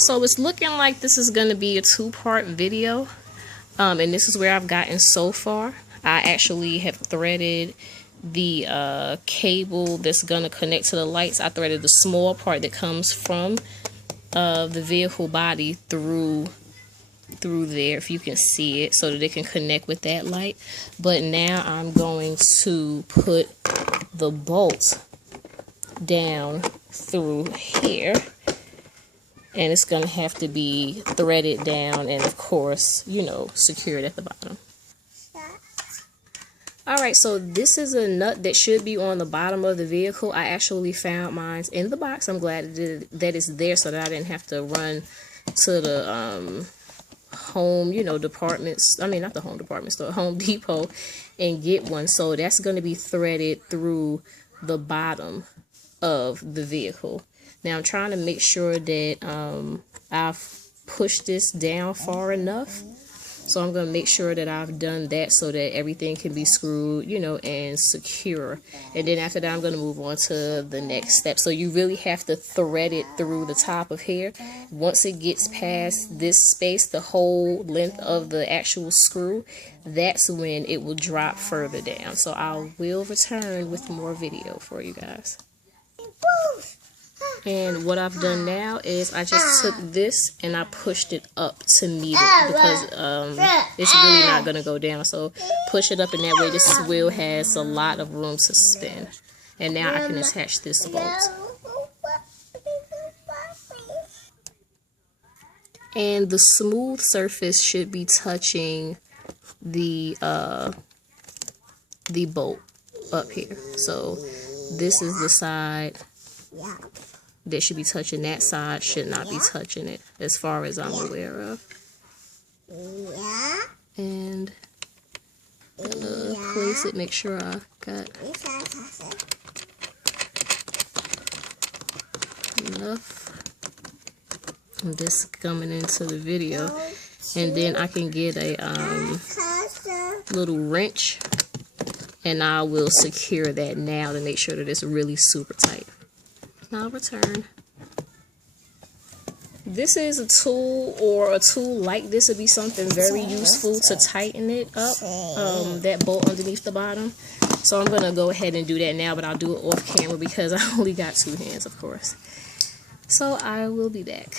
So it's looking like this is going to be a two-part video. And this is where I've gotten so far. I actually have threaded the cable that's going to connect to the lights. I threaded the small part that comes from the vehicle body through there, if you can see it, so that it can connect with that light. But now I'm going to put the bolt down through here, and it's going to have to be threaded down and, of course, you know, secured at the bottom. Alright, so this is a nut that should be on the bottom of the vehicle. I actually found mine in the box. I'm glad that it's there so that I didn't have to run to the home, you know, departments. I mean, not the home department store, Home Depot, and get one. So that's going to be threaded through the bottom of the vehicle. Now I'm trying to make sure that I've pushed this down far enough. So I'm going to make sure that I've done that so that everything can be screwed, you know, and secure. And then after that, I'm going to move on to the next step. So you really have to thread it through the top of here. Once it gets past this space, the whole length of the actual screw, that's when it will drop further down. So I will return with more video for you guys. And what I've done now is I just took this and I pushed it up to meet it, because it's really not going to go down. So push it up, and that way this wheel has a lot of room to spin. And now I can attach this bolt. And the smooth surface should be touching the bolt up here. So this is the side that should be touching that side, should not be touching it, as far as I'm aware of. And I'm gonna place it, make sure I got enough of this coming into the video. And then I can get a little wrench, and I will secure that now to make sure that it's really super tight. I'll return. This is a tool, or a tool like this would be something very useful to tighten it up, that bolt underneath the bottom. So I'm going to go ahead and do that now, but I'll do it off camera because I only got two hands, of course. So I will be back.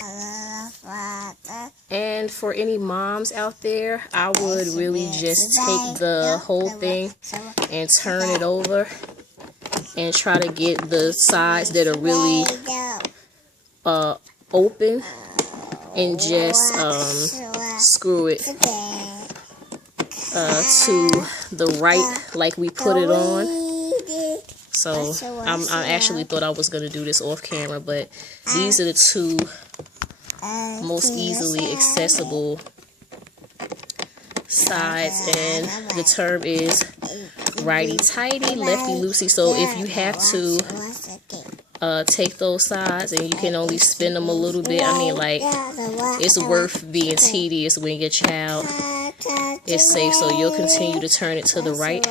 And for any moms out there, I would really just take the whole thing and turn it over and try to get the sides that are really open, and just screw it to the right like we put it on. So I actually thought I was going to do this off camera, but these are the two most easily accessible sides, and the term is righty-tighty, lefty-loosey. So if you have to take those sides and you can only spin them a little bit, I mean, like, it's worth being tedious when your child is safe. So you'll continue to turn it to the right,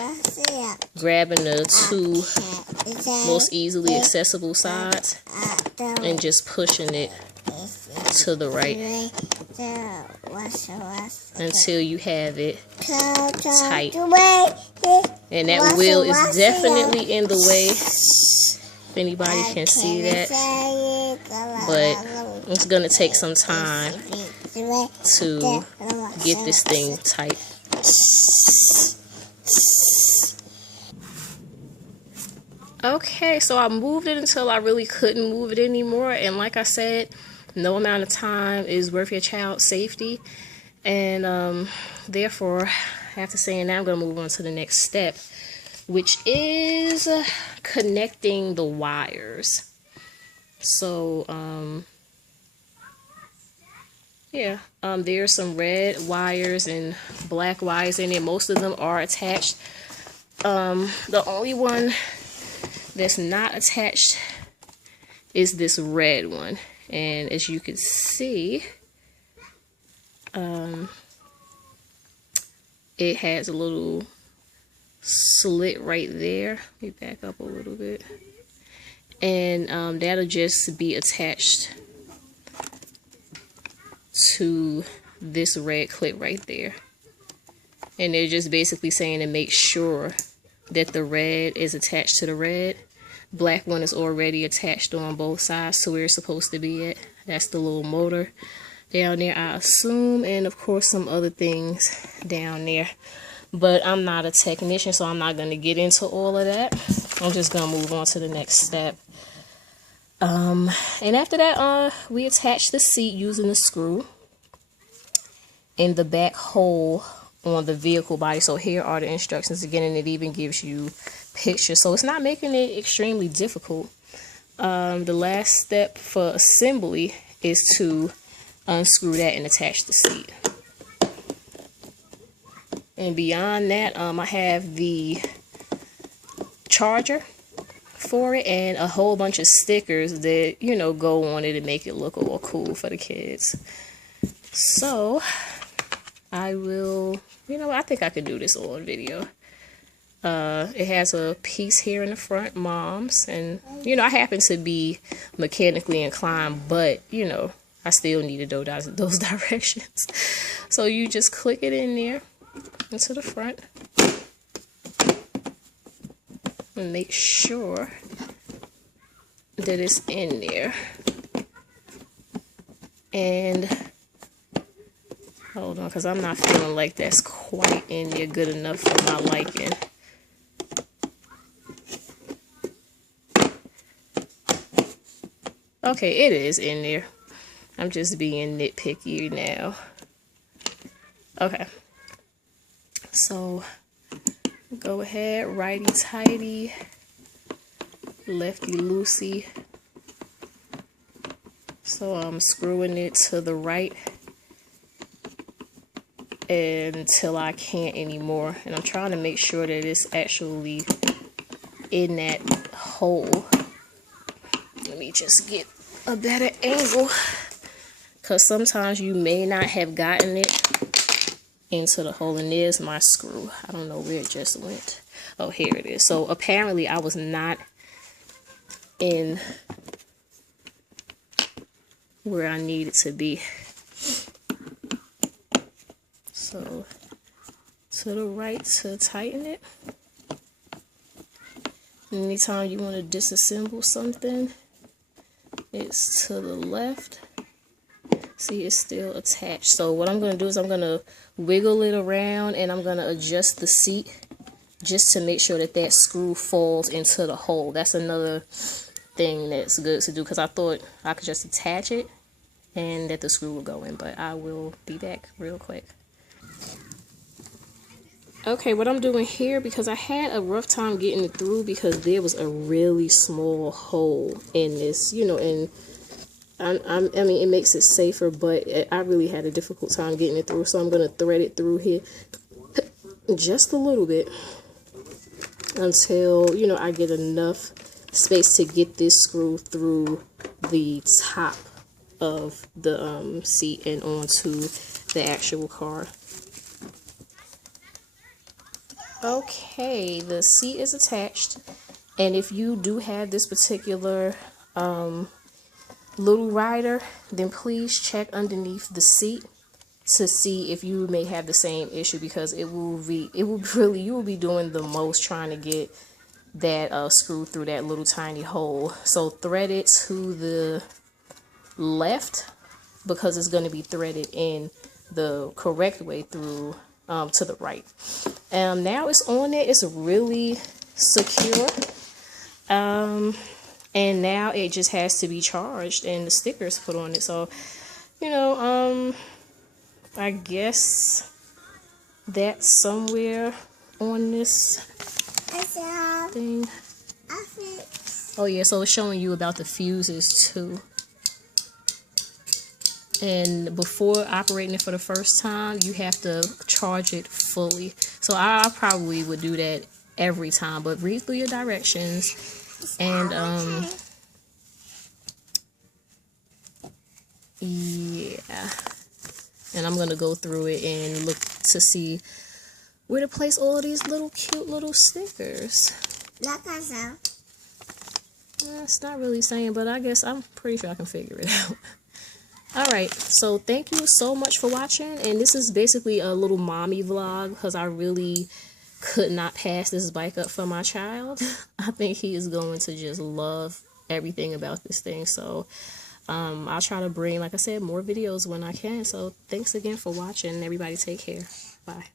grabbing the two most easily accessible sides and just pushing it to the right until you have it tight. And that wheel is definitely in the way, if anybody can see that, but it's gonna take some time to get this thing tight. Okay, so I moved it until I really couldn't move it anymore, and like I said, no amount of time is worth your child's safety, and therefore, after saying that, I'm going to move on to the next step, which is connecting the wires. So, there's some red wires and black wires in it. Most of them are attached. The only one that's not attached is this red one, and as you can see, it has a little slit right there. Let me back up a little bit, and that'll just be attached to this red clip right there. And they're just basically saying to make sure that the red is attached to the red. Black one is already attached on both sides to where it's supposed to be at. That's the little motor down there, I assume, and of course some other things down there. But I'm not a technician, so I'm not going to get into all of that. I'm just going to move on to the next step. And after that, we attach the seat using the screw in the back hole on the vehicle body. So here are the instructions again, and it even gives you pictures, so it's not making it extremely difficult. The last step for assembly is to unscrew that and attach the seat. And beyond that, I have the charger for it and a whole bunch of stickers that, you know, go on it and make it look all cool for the kids. So I will, you know, I think I could do this all on video. It has a piece here in the front, mom's, and you know, I happen to be mechanically inclined, but you know, I still needed those directions. So you just click it in there into the front and make sure that it's in there. And hold on, because I'm not feeling like that's quite in there good enough for my liking. Okay, it is in there. I'm just being nitpicky now. Okay. So, go ahead, righty-tighty, lefty-loosey. So, I'm screwing it to the right until I can't anymore. And I'm trying to make sure that it's actually in that hole. Let me just get a better angle, because sometimes you may not have gotten it into the hole. And there's my screw. I don't know where it just went. Oh, here it is. So apparently I was not in where I needed to be. So to the right to tighten it. Anytime you want to disassemble something, it's to the left. See, it's still attached. So what I'm going to do is I'm going to wiggle it around and I'm going to adjust the seat just to make sure that that screw falls into the hole. That's another thing that's good to do, because I thought I could just attach it and that the screw will go in, but I will be back real quick. Okay, what I'm doing here, because I had a rough time getting it through because there was a really small hole in this, you know, and I mean, it makes it safer, but I really had a difficult time getting it through. So I'm going to thread it through here just a little bit until, you know, I get enough space to get this screw through the top of the seat and onto the actual car. Okay, the seat is attached, and if you do have this particular Lil Rider, then please check underneath the seat to see if you may have the same issue, because you will be doing the most trying to get that screw through that little tiny hole. So thread it to the left, because it's going to be threaded in the correct way through to the right. Now it's on there. It's really secure. And now it just has to be charged and the stickers put on it. So, you know, I guess that's somewhere on this thing. Oh yeah, so it's showing you about the fuses too. And before operating it for the first time, you have to charge it fully. So I probably would do that every time, but read through your directions. And yeah, and I'm gonna go through it and look to see where to place all of these little cute little stickers. It's not really saying, but I guess I'm pretty sure I can figure it out. Alright, so thank you so much for watching, and this is basically a little mommy vlog because I really could not pass this bike up for my child. I think he is going to just love everything about this thing. So I'll try to bring, like I said, more videos when I can. So thanks again for watching. Everybody take care. Bye.